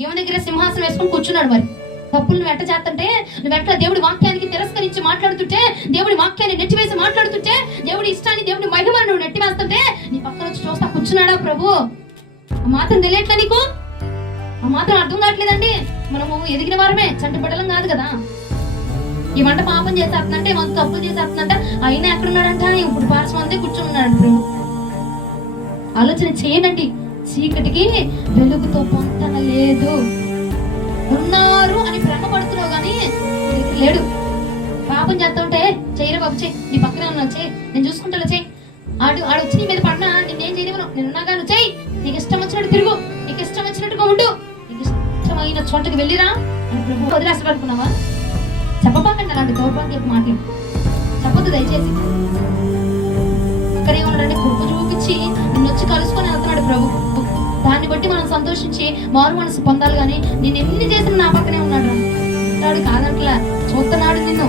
ఈమె దగ్గర సింహాసనం వేసుకొని కూర్చున్నాడు. మరి తప్పులు నువ్వు ఎట్ట చేస్తుంటే, నువ్వు ఎట్లా దేవుడి వాక్యానికి తిరస్కరించి మాట్లాడుతుంటే, దేవుడి వాక్యాన్ని నెట్టివేసి మాట్లాడుతుంటే, దేవుడి ఇష్టాన్ని, దేవుడి మహిమను నువ్వు నెట్టివేస్తుంటే, నీ పక్కన వచ్చి చూస్తా కూర్చున్నాడా ప్రభు? ఆ మాత్రం తెలియట్లే నీకు? ఆ మాత్రం అర్థం కావట్లేదండి. మనము ఎదిగిన వారమే, చంటి బిడ్డలం కాదు కదా. ఈ వంట పాపం చేసేస్తుందంటే, వంట తప్పులు చేసేస్తుందంటే, అయినా ఎక్కడున్నాడంట? ఇప్పుడు పార్శ్వందే కూర్చొని ఉన్నాడు ప్రభు. ఆలోచన చేయనండి. చీకటికి వెలుగుతో పొంతన లేదు. ఉన్నారు అని భ్రమపడుతున్నావు కానీ లేడు. పాపం చేస్తుంటే చేయరా బాబు, చెయ్యి, నీ పక్కనే ఉన్నావు, చెయ్యి, నేను చూసుకుంటా, చెయ్యి. ఆడు వచ్చి నీ మీద పడినా నేనేం చేయలేను, నేనున్నాగా, నువ్వు చెయ్యి, నీకు ఇష్టం వచ్చినట్టు తిరుగు, నీకు ఇష్టం వచ్చినట్టుగా ఉండు, నీకు ఇష్టమైన చోటకి వెళ్ళిరా అని ప్రభు వదిలేస్తాడనుకున్నావా? చెప్పబాకండి అలాంటి దౌర్భాగ్యపు మాటలు చెప్పొద్దు దయచేసి. అక్కడే ఉన్నాడంటే కృప చూపించి నిన్ను వచ్చి కలుసుకొని వెళ్తున్నాడు ప్రభు. దాన్ని బట్టి మనం సంతోషించి మారు మనసు పొందాలి. కానీ నేను ఎన్ని చేసినా నా పక్కనే ఉన్నాడు కాదంట్లా, చూస్తున్నాడు నిన్ను.